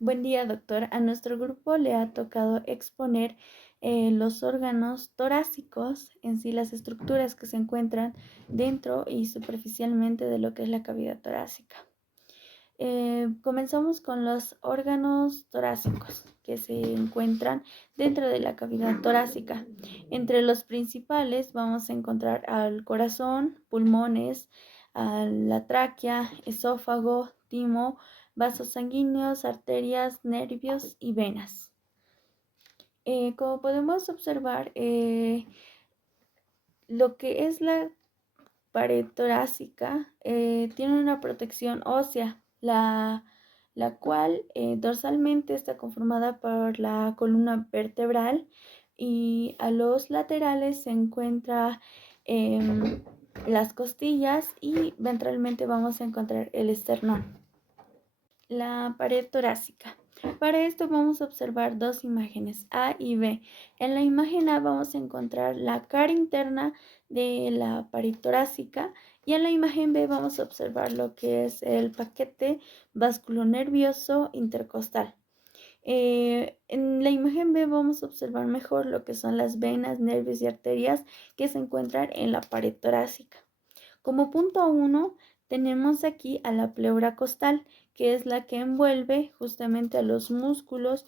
Buen día, doctor. A nuestro grupo le ha tocado exponer los órganos torácicos, en sí las estructuras que se encuentran dentro y superficialmente de lo que es la cavidad torácica. Comenzamos con los órganos torácicos que se encuentran dentro de la cavidad torácica. Entre los principales vamos a encontrar al corazón, pulmones, a la tráquea, esófago, timo, vasos sanguíneos, arterias, nervios y venas. Como podemos observar, lo que es la pared torácica tiene una protección ósea, la cual dorsalmente está conformada por la columna vertebral y a los laterales se encuentra las costillas y ventralmente vamos a encontrar el esternón. La pared torácica. Para esto vamos a observar dos imágenes, A y B. En la imagen A vamos a encontrar la cara interna de la pared torácica y en la imagen B vamos a observar lo que es el paquete vasculonervioso intercostal. En la imagen B vamos a observar mejor lo que son las venas, nervios y arterias que se encuentran en la pared torácica. Como punto 1 tenemos aquí a la pleura costal, que es la que envuelve justamente a los músculos,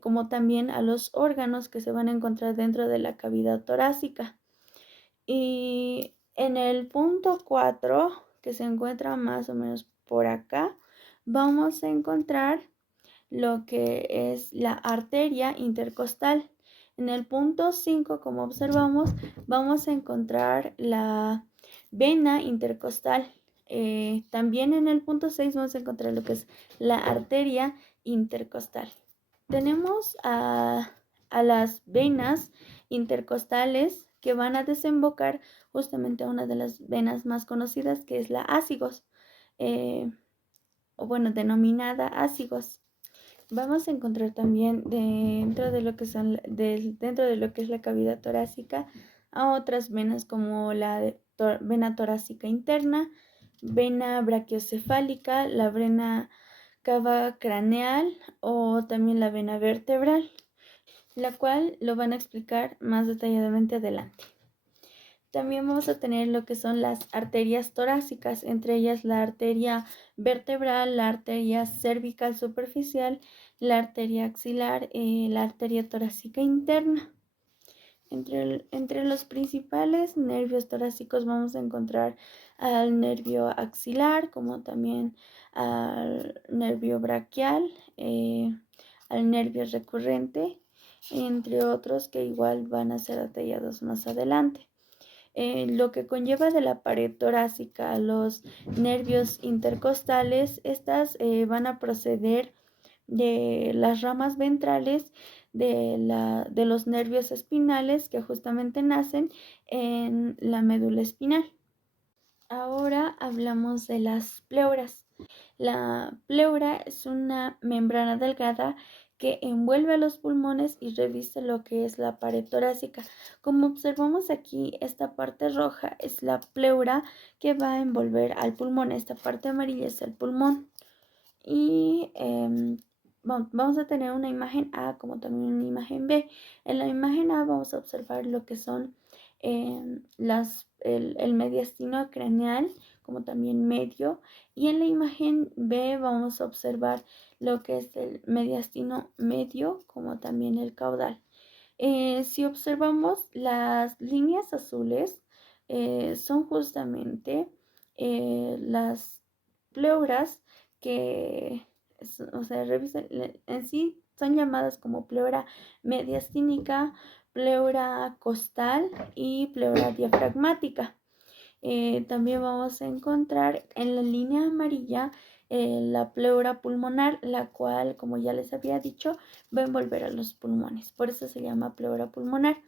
como también a los órganos que se van a encontrar dentro de la cavidad torácica. Y en el punto 4, que se encuentra más o menos por acá, vamos a encontrar lo que es la arteria intercostal. En el punto 5, como observamos, vamos a encontrar la vena intercostal. También en el punto 6 vamos a encontrar lo que es la arteria intercostal. Tenemos a las venas intercostales que van a desembocar justamente a una de las venas más conocidas, que es la ácigos, o bueno, denominada ácigos. Vamos a encontrar también dentro de lo que dentro de lo que es la cavidad torácica a otras venas como la vena torácica interna, vena brachiocefálica, la vena cava craneal o también la vena vertebral, la cual lo van a explicar más detalladamente adelante. También vamos a tener lo que son las arterias torácicas, entre ellas la arteria vertebral, la arteria cervical superficial, la arteria axilar, la arteria torácica interna. Entre los principales nervios torácicos vamos a encontrar al nervio axilar, como también al nervio braquial, al nervio recurrente, entre otros que igual van a ser detallados más adelante. Lo que conlleva de la pared torácica a los nervios intercostales, estas van a proceder de las ramas ventrales de los nervios espinales que justamente nacen en la médula espinal. Ahora hablamos de las pleuras. La pleura es una membrana delgada que envuelve a los pulmones y reviste lo que es la pared torácica. Como observamos aquí, esta parte roja es la pleura que va a envolver al pulmón. Esta parte amarilla es el pulmón. Y vamos a tener una imagen A como también una imagen B. En la imagen A vamos a observar lo que son el mediastino craneal, como también medio, y en la imagen B vamos a observar lo que es el mediastino medio, como también el caudal. Si observamos las líneas azules, son justamente las pleuras que, o sea, revisen, en sí son llamadas como pleura mediastínica, pleura costal y pleura diafragmática. También vamos a encontrar en la línea amarilla la pleura pulmonar, la cual, como ya les había dicho, va a envolver a los pulmones. Por eso se llama pleura pulmonar.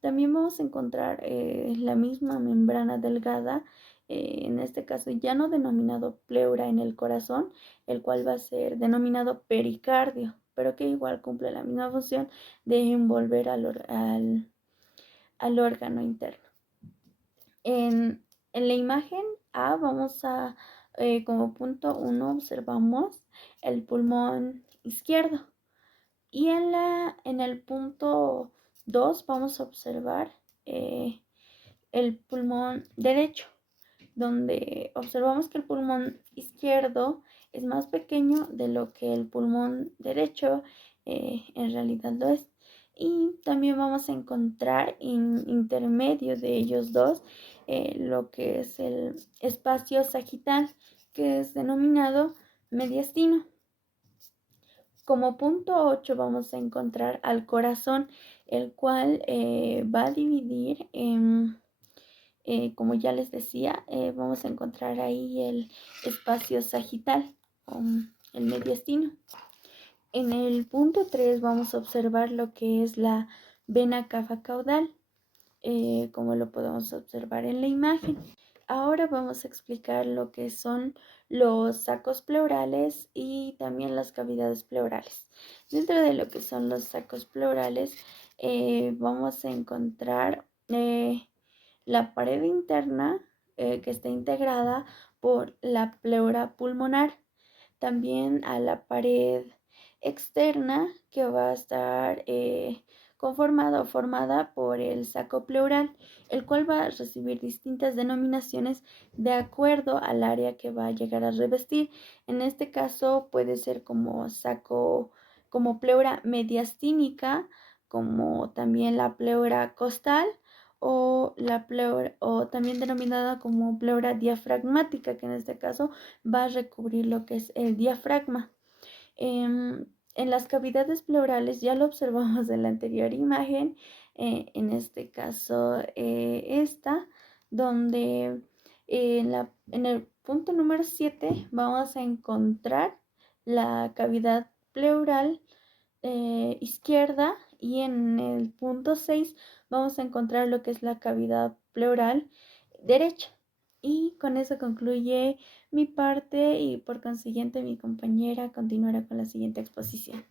También vamos a encontrar la misma membrana delgada, en este caso ya no denominado pleura en el corazón, el cual va a ser denominado pericardio, pero que igual cumple la misma función de envolver al órgano interno. En la imagen A vamos a Como punto 1 observamos el pulmón izquierdo y en el punto 2 vamos a observar el pulmón derecho, donde observamos que el pulmón izquierdo es más pequeño de lo que el pulmón derecho en realidad lo es. Y también vamos a encontrar en intermedio de ellos dos lo que es el espacio sagital, que es denominado mediastino. Como punto 8 vamos a encontrar al corazón, el cual va a dividir en como ya les decía, vamos a encontrar ahí el espacio sagital, el mediastino. En el punto 3 vamos a observar lo que es la vena cava caudal, como lo podemos observar en la imagen. Ahora vamos a explicar lo que son los sacos pleurales y también las cavidades pleurales. Dentro de lo que son los sacos pleurales, vamos a encontrar la pared interna que está integrada por la pleura pulmonar, también a la pared externa que va a estar conformada o formada por el saco pleural, el cual va a recibir distintas denominaciones de acuerdo al área que va a llegar a revestir. En este caso puede ser como saco, como pleura mediastínica, como también la pleura costal o la pleura, o también denominada como pleura diafragmática, que en este caso va a recubrir lo que es el diafragma. En las cavidades pleurales ya lo observamos en la anterior imagen, en este caso esta, donde en el punto número 7 vamos a encontrar la cavidad pleural izquierda, y en el punto 6 vamos a encontrar lo que es la cavidad pleural derecha. Y con eso concluye mi parte y por consiguiente mi compañera continuará con la siguiente exposición.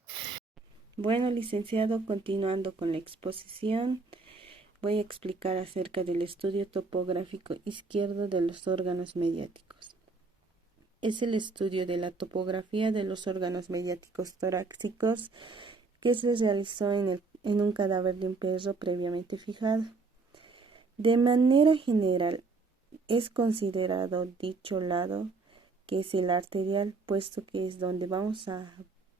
Bueno, licenciado, continuando con la exposición, voy a explicar acerca del estudio topográfico izquierdo de los órganos mediáticos. Es el estudio de la topografía de los órganos mediáticos torácicos que se realizó en un cadáver de un perro previamente fijado. De manera general, es considerado dicho lado que es el arterial, puesto que es donde vamos a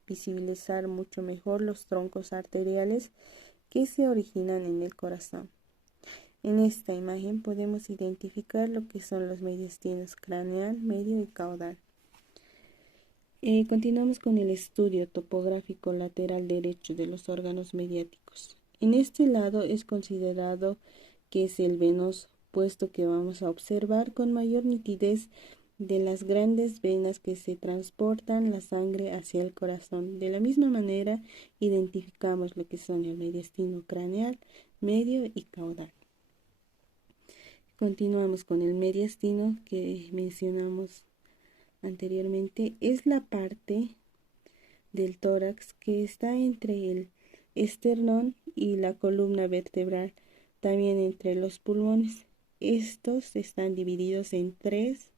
visibilizar mucho mejor los troncos arteriales que se originan en el corazón. En esta imagen podemos identificar lo que son los mediastinos craneal, medio y caudal. Continuamos con el estudio topográfico lateral derecho de los órganos mediáticos. En este lado es considerado que es el venoso, puesto que vamos a observar con mayor nitidez de las grandes venas que se transportan la sangre hacia el corazón. De la misma manera, identificamos lo que son el mediastino craneal, medio y caudal. Continuamos con el mediastino que mencionamos anteriormente. Es la parte del tórax que está entre el esternón y la columna vertebral, también entre los pulmones. Estos están divididos en tres: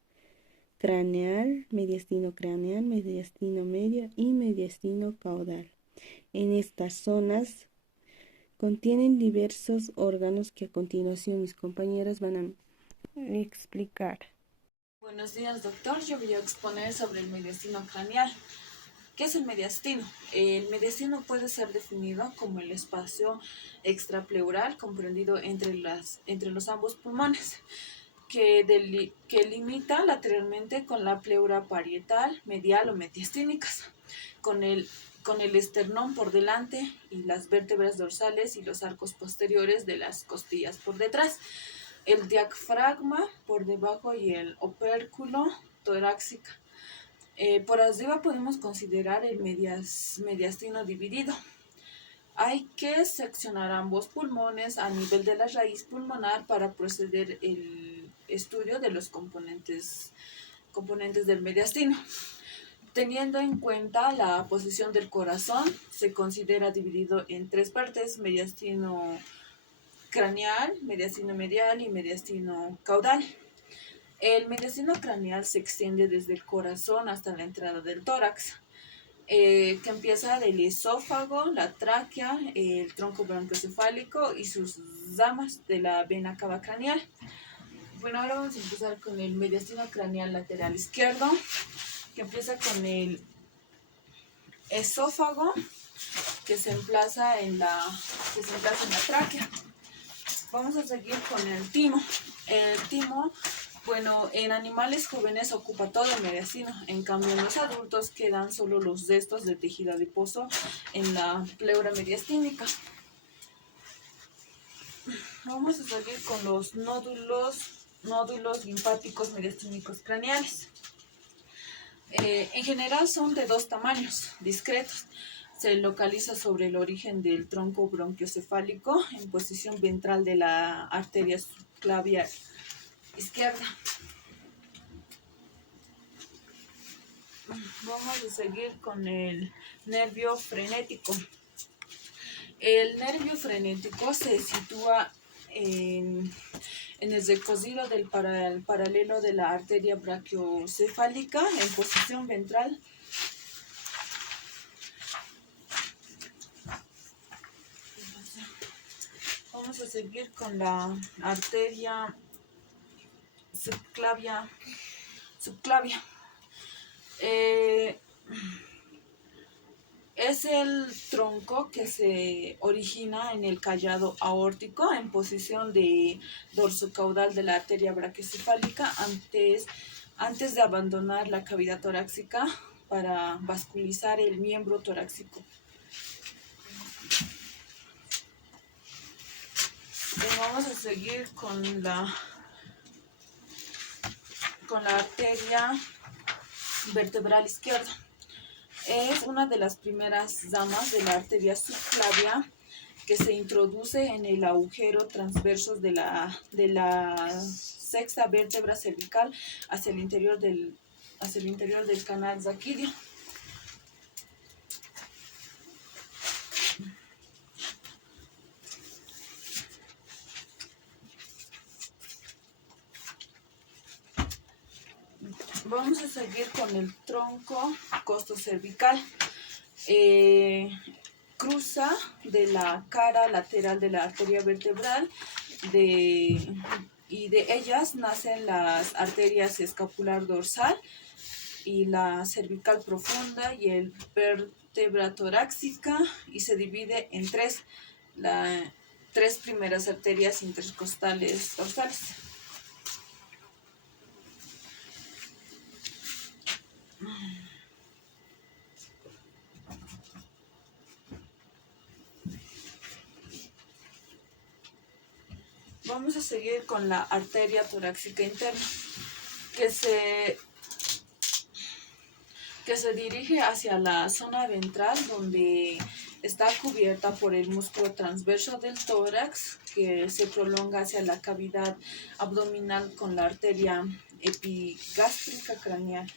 craneal, mediastino medio y mediastino caudal. En estas zonas contienen diversos órganos que a continuación mis compañeras van a explicar. Buenos días, doctor. Yo voy a exponer sobre el mediastino craneal. ¿Qué es el mediastino? El mediastino puede ser definido como el espacio extrapleural comprendido entre los ambos pulmones, que limita lateralmente con la pleura parietal, medial o mediastínicas, con el esternón por delante y las vértebras dorsales y los arcos posteriores de las costillas por detrás, el diafragma por debajo y el opérculo torácico. Por arriba podemos considerar el mediastino dividido. Hay que seccionar ambos pulmones a nivel de la raíz pulmonar para proceder el estudio de los componentes del mediastino. Teniendo en cuenta la posición del corazón, se considera dividido en tres partes: mediastino craneal, mediastino medial y mediastino caudal. El mediastino craneal se extiende desde el corazón hasta la entrada del tórax, que empieza del esófago, la tráquea, el tronco bronquiocefálico y sus ramas de la vena cava craneal. Bueno, ahora vamos a empezar con el mediastino craneal lateral izquierdo, que empieza con el esófago, que se emplaza en la tráquea. Vamos a seguir con el timo. El timo, bueno, en animales jóvenes ocupa todo el mediastino. En cambio, en los adultos quedan solo los restos de tejido adiposo en la pleura mediastínica. Vamos a seguir con los nódulos linfáticos mediastínicos craneales. En general son de dos tamaños discretos. Se localiza sobre el origen del tronco bronquiocefálico en posición ventral de la arteria subclavia izquierda. Vamos a seguir con el nervio frenético. El nervio frenético se sitúa en el recocido del paralelo de la arteria brachiocefálica en posición ventral. Vamos a seguir con la arteria subclavia. Es el tronco que se origina en el callado aórtico en posición de dorsocaudal de la arteria brachiocefálica antes de abandonar la cavidad torácica para vascularizar el miembro torácico. Vamos a seguir con la arteria vertebral izquierda. Es una de las primeras ramas de la arteria subclavia que se introduce en el agujero transverso de la sexta vértebra cervical hacia el interior del canal raquídeo. Vamos a seguir con el tronco costocervical. Cruza de la cara lateral de la arteria vertebral y de ellas nacen las arterias escapular dorsal y la cervical profunda y el vértebra torácica, y se divide en tres primeras arterias intercostales dorsales. Vamos a seguir con la arteria torácica interna, que se dirige hacia la zona ventral, donde está cubierta por el músculo transverso del tórax, que se prolonga hacia la cavidad abdominal con la arteria epigástrica craneal.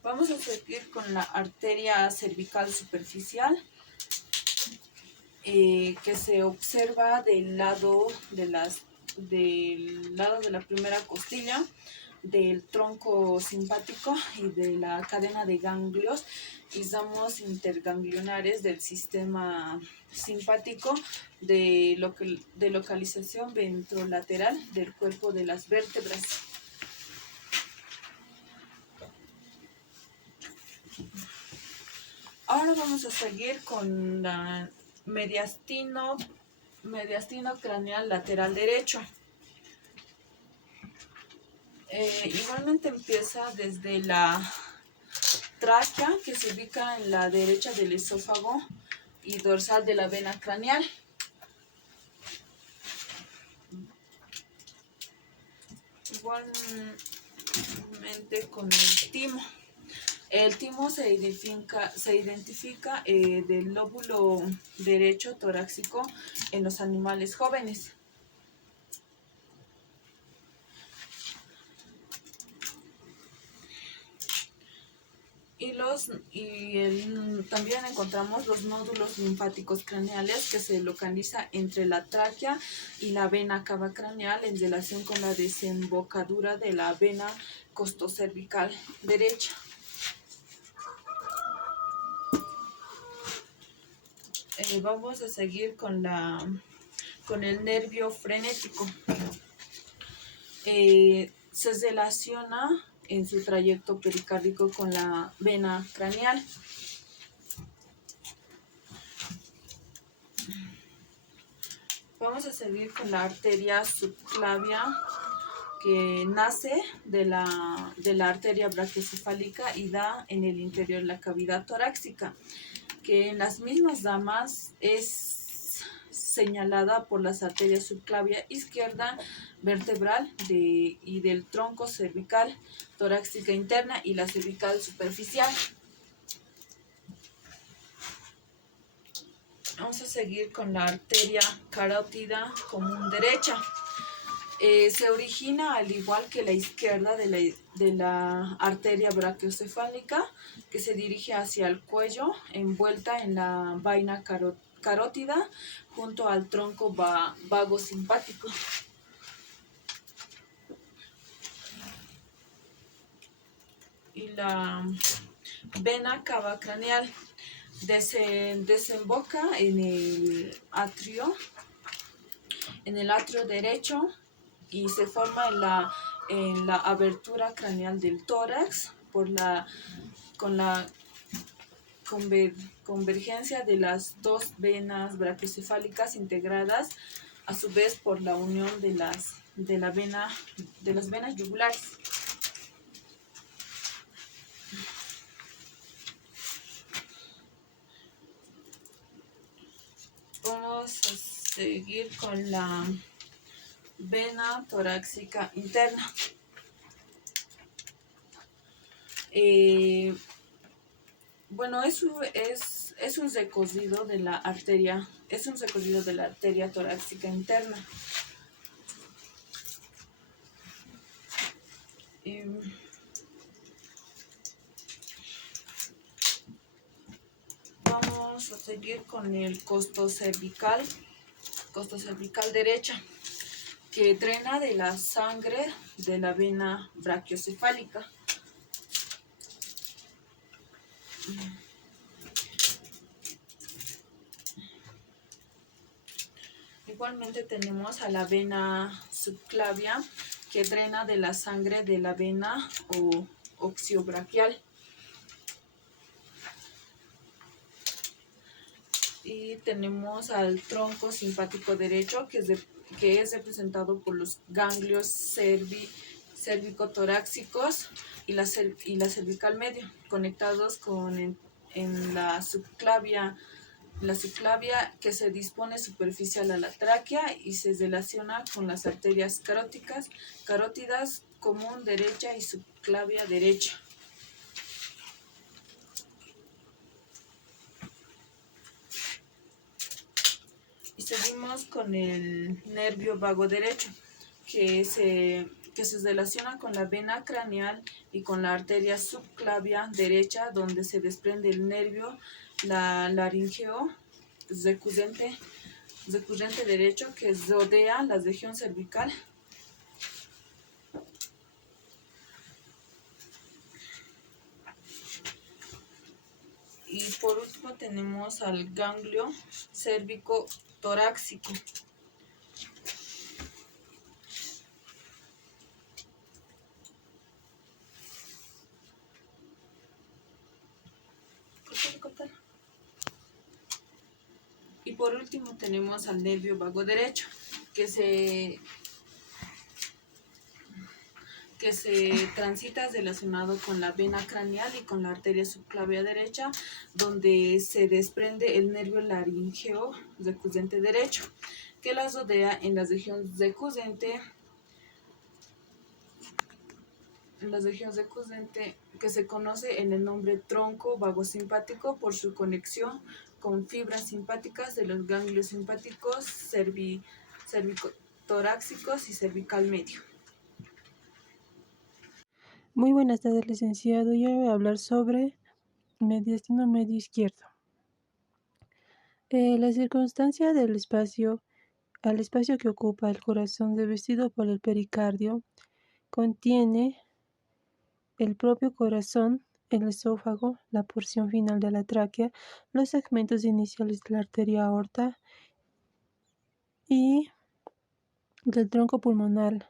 Vamos a seguir con la arteria cervical superficial, que se observa del lado de la primera costilla, del tronco simpático y de la cadena de ganglios y ramos interganglionares del sistema simpático, de localización ventrolateral del cuerpo de las vértebras. Ahora vamos a seguir con la mediastino craneal lateral derecho. Igualmente empieza desde la tráquea, que se ubica en la derecha del esófago y dorsal de la vena craneal. Igualmente con el timo. El timo se identifica del lóbulo derecho torácico en los animales jóvenes. También encontramos los nódulos linfáticos craneales, que se localiza entre la tráquea y la vena cava craneal en relación con la desembocadura de la vena costocervical derecha. Vamos a seguir con el nervio frenético. Se relaciona en su trayecto pericárdico con la vena craneal. Vamos a seguir con la arteria subclavia, que nace de la arteria brachiocefálica y da en el interior de la cavidad torácica, que en las mismas damas es señalada por las arterias subclavia izquierda vertebral y del tronco cervical, torácica interna y la cervical superficial. Vamos a seguir con la arteria carótida común derecha. Se origina, al igual que la izquierda, de la arteria brachiocefálica, que se dirige hacia el cuello, envuelta en la vaina carótida, junto al tronco vago simpático. Y la vena cava craneal desemboca en el atrio derecho y se forma en la abertura craneal del tórax con la convergencia de las dos venas brachiocefálicas integradas a su vez por la unión de las venas yugulares. Vamos a seguir con la vena torácica interna. Bueno, es un recorrido de la arteria torácica interna. Vamos a seguir con el costocervical derecha, que drena de la sangre de la vena brachiocefálica. Igualmente tenemos a la vena subclavia, que drena de la sangre de la vena oxiobraquial. Y tenemos al tronco simpático derecho, que es representado por los ganglios cérvico-torácicos y la cervical medio, conectados en la subclavia, que se dispone superficial a la tráquea y se relaciona con las arterias carótidas común derecha y subclavia derecha. Y seguimos con el nervio vago derecho, que se relaciona con la vena craneal y con la arteria subclavia derecha, donde se desprende el nervio laríngeo recurrente derecho, que rodea la región cervical. Y por último tenemos al ganglio cérvico-torácico. Y por último tenemos al nervio vago derecho, que se transita relacionado con la vena craneal y con la arteria subclavia derecha, donde se desprende el nervio laríngeo recurrente derecho, que las rodea en la región recurrente, que se conoce en el nombre tronco vagosimpático por su conexión con fibras simpáticas de los ganglios simpáticos, cervicotorácicos y cervical medio. Muy buenas tardes, licenciado. Yo voy a hablar sobre mediastino medio izquierdo. La circunstancia del espacio, al espacio que ocupa el corazón revestido por el pericardio, contiene el propio corazón, el esófago, la porción final de la tráquea, los segmentos iniciales de la arteria aorta y del tronco pulmonar,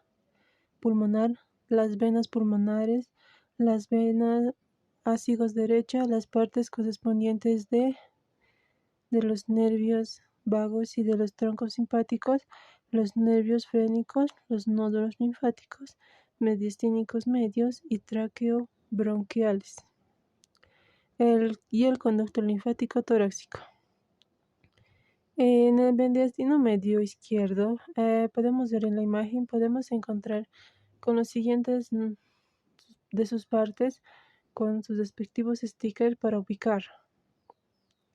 las venas pulmonares, las venas ácigos derecha, las partes correspondientes de los nervios vagos y de los troncos simpáticos, los nervios frénicos, los nódulos linfáticos, mediastínicos medios y traqueobronquiales, y el conducto linfático torácico. En el mediastino medio izquierdo, podemos ver en la imagen, podemos encontrar con los siguientes de sus partes, con sus respectivos stickers para ubicar,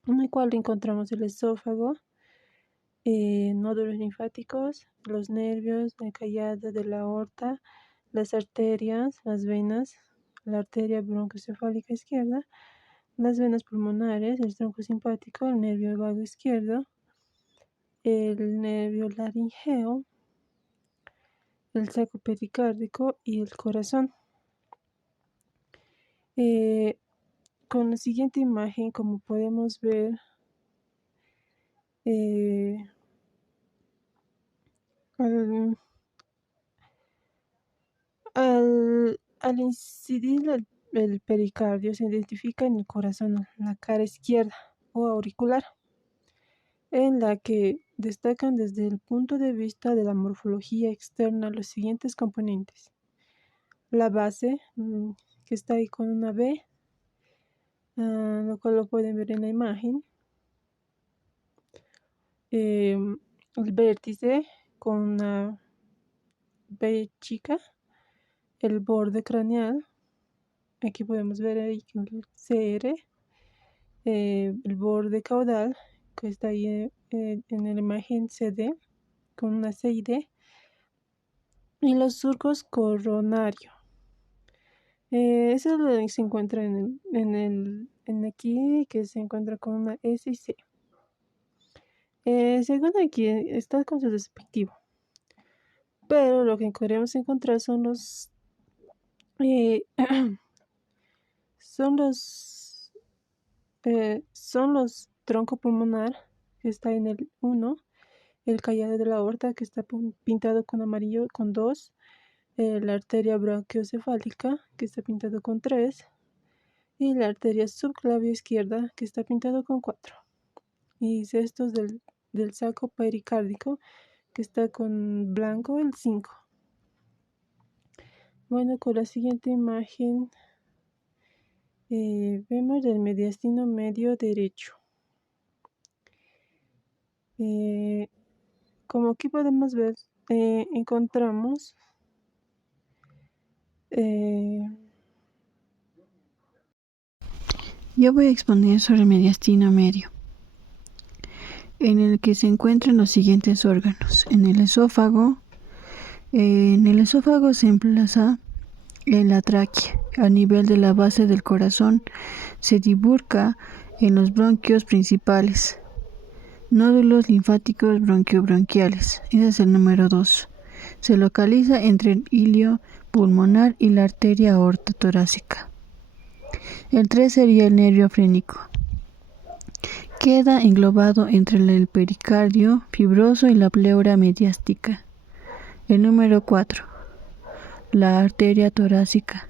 en el cual encontramos el esófago, nódulos linfáticos, los nervios, la callada de la aorta, las arterias, las venas, la arteria broncoencefálica izquierda, las venas pulmonares, el tronco simpático, el nervio vago izquierdo, el nervio laringeo, el saco pericárdico y el corazón. Con la siguiente imagen, como podemos ver, al incidir el pericardio se identifica en el corazón la cara izquierda o auricular, en la que destacan desde el punto de vista de la morfología externa los siguientes componentes. La base, que está ahí con una B, lo cual lo pueden ver en la imagen. El vértice con una B chica, el borde craneal, aquí podemos ver ahí el CR, el borde caudal, que está ahí en la imagen CD, con una C y D, y los surcos coronarios. Eso se encuentra en aquí, que se encuentra con una S y C. Según aquí, está con su respectivo. Pero lo que queremos encontrar son los tronco pulmonar, que está en el 1, el callado de la aorta, que está pintado con amarillo con 2, la arteria bronquiocefálica, que está pintado con 3, y la arteria subclavio izquierda, que está pintado con 4, y cestos del saco pericárdico, que está con blanco el 5. Bueno, con la siguiente imagen vemos el mediastino medio derecho. Como aquí podemos ver, encontramos yo voy a exponer sobre el mediastino medio, en el que se encuentran los siguientes órganos. En el esófago se emplaza en la tráquea, a nivel de la base del corazón, se bifurca en los bronquios principales, nódulos linfáticos bronquiobronquiales, ese es el número 2. Se localiza entre el hilio pulmonar y la arteria aorta torácica. El 3 sería el nervio frénico. Queda englobado entre el pericardio fibroso y la pleura mediástica. El número 4. La arteria torácica.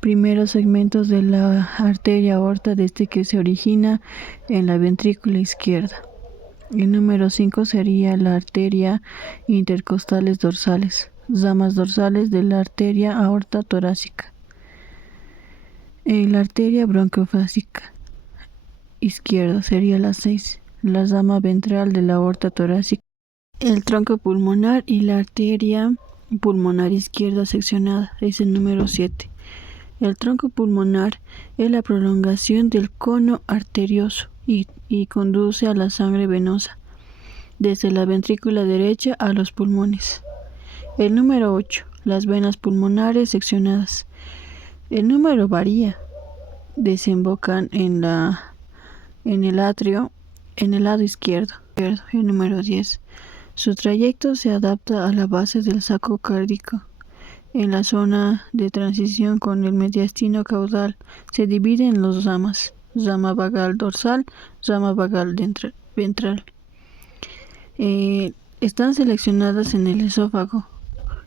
Primeros segmentos de la arteria aorta desde que se origina en la ventrícula izquierda. El número 5 sería la arteria intercostales dorsales, ramas dorsales de la arteria aorta torácica. La arteria bronquiofásica izquierda sería la 6, la rama ventral de la aorta torácica. El tronco pulmonar y la arteria pulmonar izquierda seccionada es el número 7. El tronco pulmonar es la prolongación del cono arterioso y conduce a la sangre venosa desde la ventrícula derecha a los pulmones. El número 8. Las venas pulmonares seccionadas. El número varía, desembocan en el atrio, en el lado izquierdo. El número 10. Su trayecto se adapta a la base del saco cárdico. En la zona de transición con el mediastino caudal se divide en dos ramas, rama vagal dorsal, rama vagal ventral. Están seleccionadas en el esófago.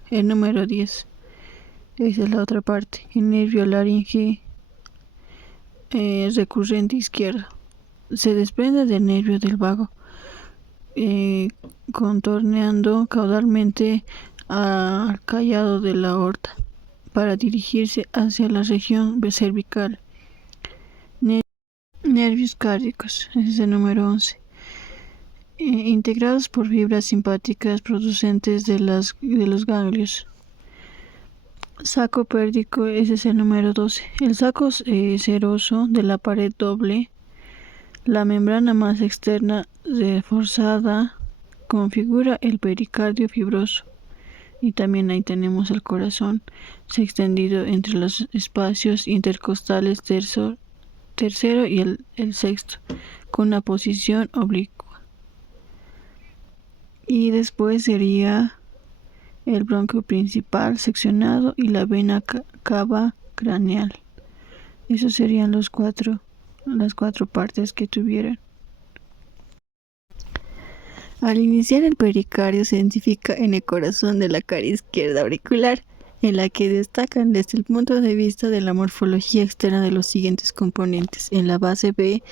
El número 10. Esa es la otra parte. El nervio laringe recurrente izquierdo. Se desprende del nervio del vago, contorneando caudalmente al callado de la aorta para dirigirse hacia la región cervical. Nervios cárdicos, ese es el número 11. Integrados por fibras simpáticas producentes de los ganglios. Saco pérdico, ese es el número 12. El saco seroso de la pared doble, la membrana más externa reforzada, configura el pericardio fibroso. Y también ahí tenemos el corazón, se ha extendido entre los espacios intercostales tercero y el sexto, con una posición oblicua. Y después sería el bronquio principal seccionado y la vena cava craneal. Esos serían las cuatro partes que tuvieran. Al iniciar el pericardio se identifica en el corazón de la cara izquierda auricular, en la que destacan desde el punto de vista de la morfología externa de los siguientes componentes: en la base B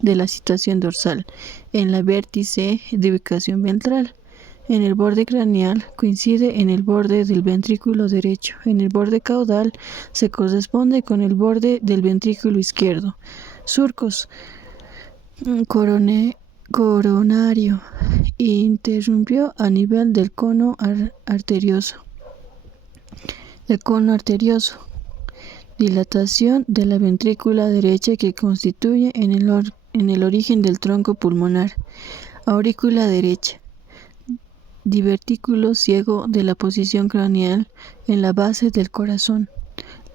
de la situación dorsal, en la vértice de ubicación ventral, en el borde craneal coincide en el borde del ventrículo derecho, en el borde caudal se corresponde con el borde del ventrículo izquierdo. Surcos coronario interrumpió a nivel del cono arterioso. El cono arterioso. Dilatación de la ventrícula derecha que constituye en el origen del tronco pulmonar. Aurícula derecha. Divertículo ciego de la posición craneal en la base del corazón.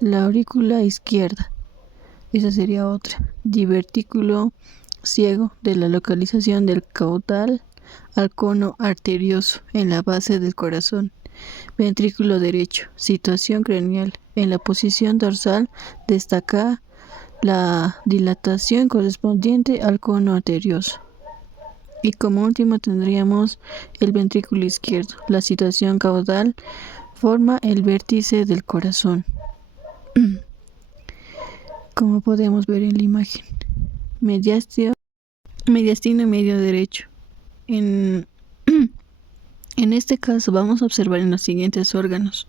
La aurícula izquierda. Esa sería otra. Divertículo ciego de la localización del caudal al cono arterioso en la base del corazón. Ventrículo derecho. Situación craneal. En la posición dorsal destaca la dilatación correspondiente al cono arterioso. Y como último tendríamos el ventrículo izquierdo. La situación caudal forma el vértice del corazón. Como podemos ver en la imagen. Mediastino medio derecho. En este caso vamos a observar en los siguientes órganos.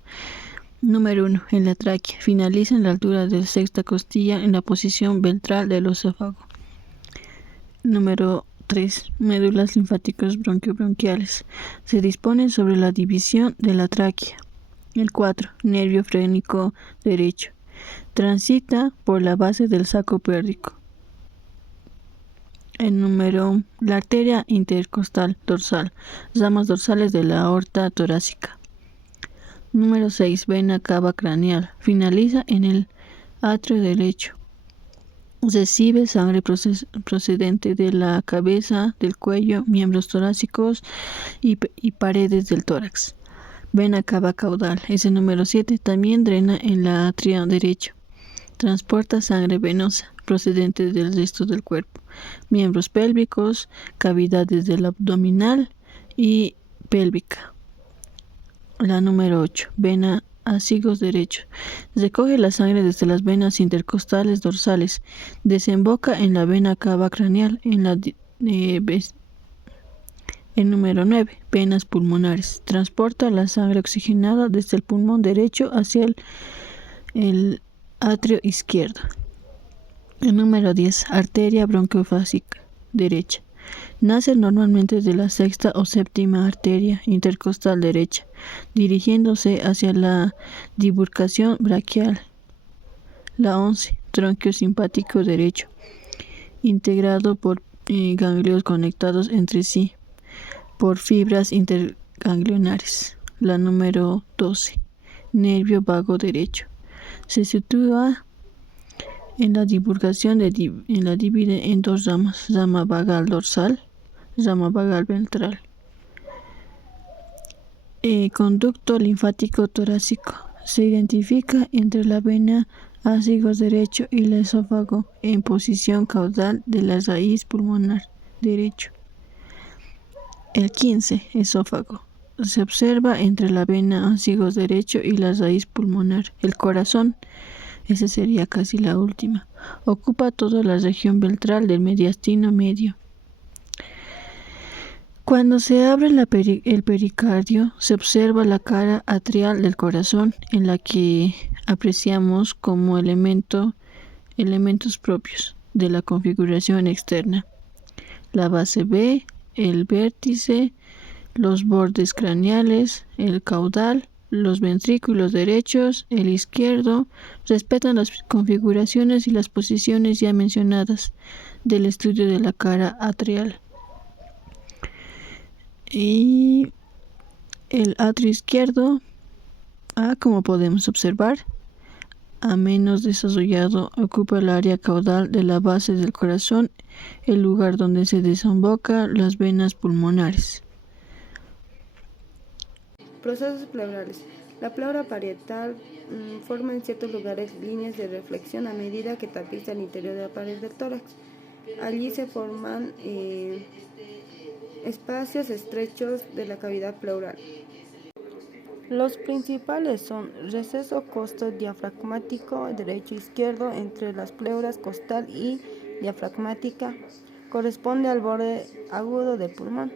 Número 1. En la tráquea. Finaliza en la altura de la sexta costilla en la posición ventral del esófago. Número 3. Médulas linfáticas bronquiales. Se disponen sobre la división de la tráquea. El 4. Nervio frénico derecho. Transita por la base del saco pérdico. El número, la arteria intercostal dorsal, ramas dorsales de la aorta torácica. Número 6. Vena cava craneal. Finaliza en el atrio derecho. Recibe sangre procedente de la cabeza, del cuello, miembros torácicos y paredes del tórax. Vena cava caudal. Es el número 7. También drena en la atrio derecho. Transporta sangre venosa procedente del resto del cuerpo. Miembros pélvicos, cavidades del abdominal y pélvica. La número 8. Vena acigos derecho. Recoge la sangre desde las venas intercostales dorsales. Desemboca en la vena cava craneal. El número 9. Venas pulmonares. Transporta la sangre oxigenada desde el pulmón derecho hacia el atrio izquierdo. El número 10. Arteria bronquiofásica derecha. Nace normalmente de la sexta o séptima arteria intercostal derecha, dirigiéndose hacia la bifurcación braquial. La 11. Tronquio simpático derecho. Integrado por ganglios conectados entre sí por fibras interganglionares. La número 12. Nervio vago derecho. Se sitúa En la divulgación la divide en dos ramas, rama vagal dorsal, rama vagal ventral. Conducto linfático torácico. Se identifica entre la vena ácigos derecho y el esófago en posición caudal de la raíz pulmonar derecho. El 15, esófago. Se observa entre la vena ácigos derecho y la raíz pulmonar. El corazón, esa sería casi la última, ocupa toda la región ventral del mediastino medio. Cuando se abre el pericardio, se observa la cara atrial del corazón, en la que apreciamos como elementos propios de la configuración externa: la base B, el vértice, los bordes craneales, el caudal, los ventrículos derechos, el izquierdo. Respetan las configuraciones y las posiciones ya mencionadas del estudio de la cara atrial. Y el atrio izquierdo, como podemos observar, a menos desarrollado, ocupa el área caudal de la base del corazón, el lugar donde se desembocan las venas pulmonares. Procesos pleurales. La pleura parietal forma en ciertos lugares líneas de reflexión a medida que tapiza el interior de la pared del tórax. Allí se forman espacios estrechos de la cavidad pleural. Los principales son receso costo-diafragmático derecho e izquierdo entre las pleuras costal y diafragmática. Corresponde al borde agudo del pulmón.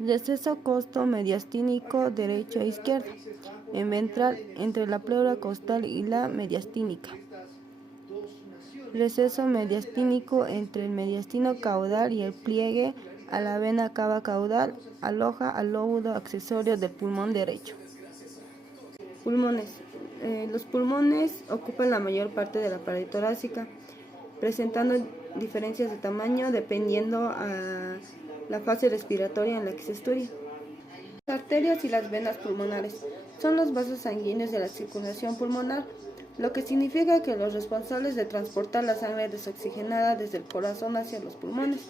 Receso costo-mediastínico derecho e izquierdo en ventral entre la pleura costal y la mediastínica. Receso mediastínico entre el mediastino caudal y el pliegue a la vena cava caudal, aloja al lóbulo accesorio del pulmón derecho. Pulmones. Los pulmones ocupan la mayor parte de la pared torácica, presentando diferencias de tamaño dependiendo a la fase respiratoria en la que se estudia. Las arterias y las venas pulmonares son los vasos sanguíneos de la circulación pulmonar, lo que significa que los responsables de transportar la sangre desoxigenada desde el corazón hacia los pulmones,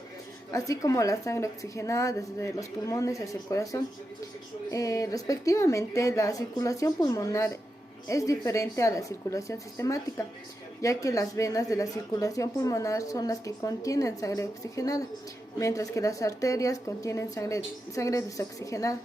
así como la sangre oxigenada desde los pulmones hacia el corazón. Respectivamente, la circulación pulmonar es diferente a la circulación sistemática, ya que las venas de la circulación pulmonar son las que contienen sangre oxigenada, mientras que las arterias contienen sangre desoxigenada.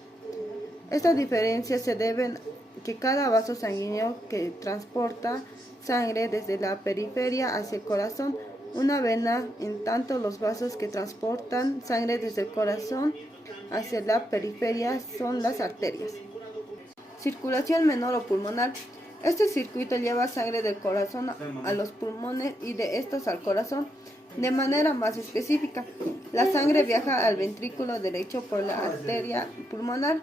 Estas diferencias se deben que cada vaso sanguíneo que transporta sangre desde la periferia hacia el corazón, una vena, en tanto los vasos que transportan sangre desde el corazón hacia la periferia son las arterias. Circulación menor o pulmonar. Este circuito lleva sangre del corazón a los pulmones y de estos al corazón. De manera más específica, la sangre viaja al ventrículo derecho por la arteria pulmonar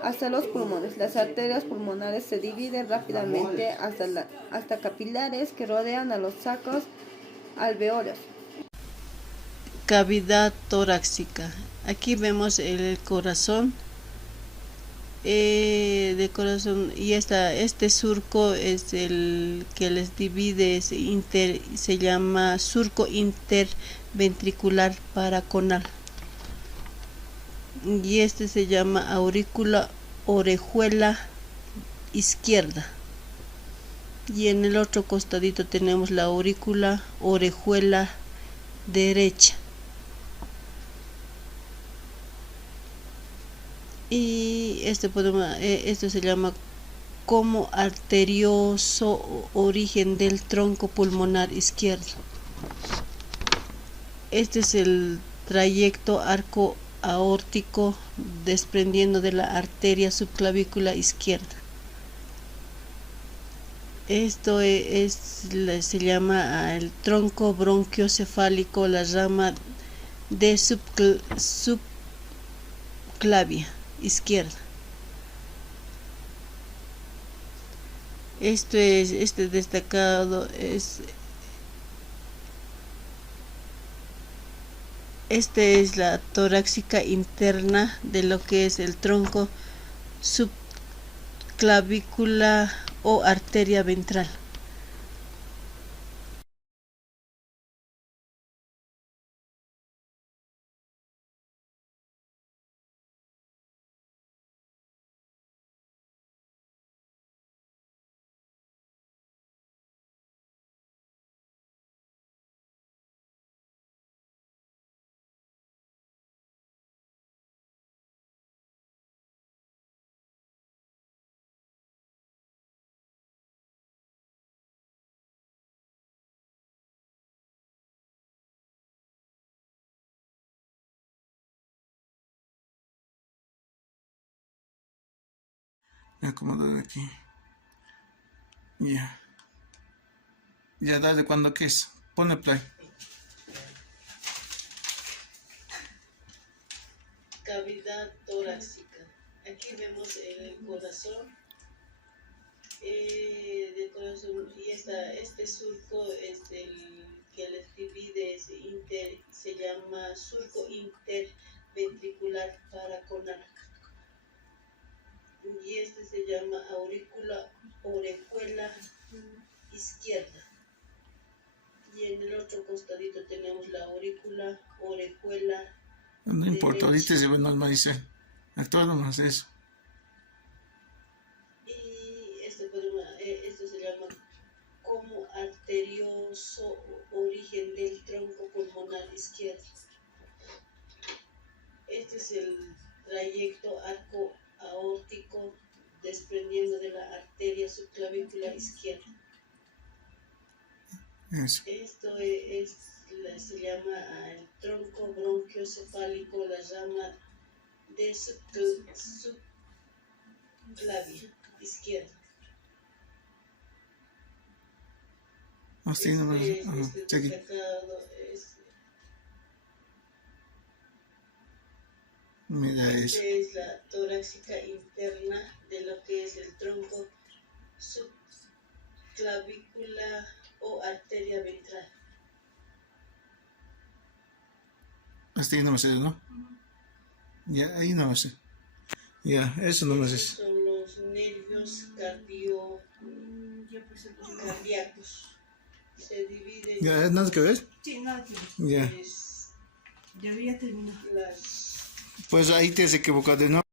hasta los pulmones. Las arterias pulmonares se dividen rápidamente hasta capilares que rodean a los sacos alveolos. Cavidad torácica. Aquí vemos el corazón y este surco es el que les divide, se llama surco interventricular paraconal, y este se llama aurícula orejuela izquierda, y en el otro costadito tenemos la aurícula orejuela derecha. Y esto se llama como arterioso origen del tronco pulmonar izquierdo. Este es el trayecto arco aórtico desprendiendo de la arteria subclavícula izquierda. Esto se llama el tronco bronquiocefálico, la rama de subclavia izquierda. Este destacado es la torácica interna de lo que es el tronco subclavícula o arteria ventral. Voy a acomodar aquí. Ya. Ya, dale, cuando que es. Pone play. Cavidad torácica. Aquí vemos el corazón. Del corazón, y este surco es el que les divide, se llama surco interventricular paraconal. Y este se llama orejuela izquierda. Y en el otro costadito tenemos la orejuela No importa, ahorita derecha. se ve normalizar. Actúa nomás eso. Y esto se llama como arterioso origen del tronco pulmonar izquierdo. Este es el trayecto arco aórtico desprendiendo de la arteria subclavícula izquierda. Eso. Esto se llama el tronco bronquiocefálico, la rama de subclavia izquierda. Así nomás. Ajá, seguí. Destacado Mira eso. es la torácica interna de lo que es el tronco subclavícula o arteria ventral. Así nomás es, ¿no? Ya, ahí nomás es. Ya, eso nomás es. Son los nervios cardíacos. Se dividen. Ya, ¿nada que ver? Sí, nada que ver. Ya. Ya había terminado. Pues ahí te has equivocado de nuevo.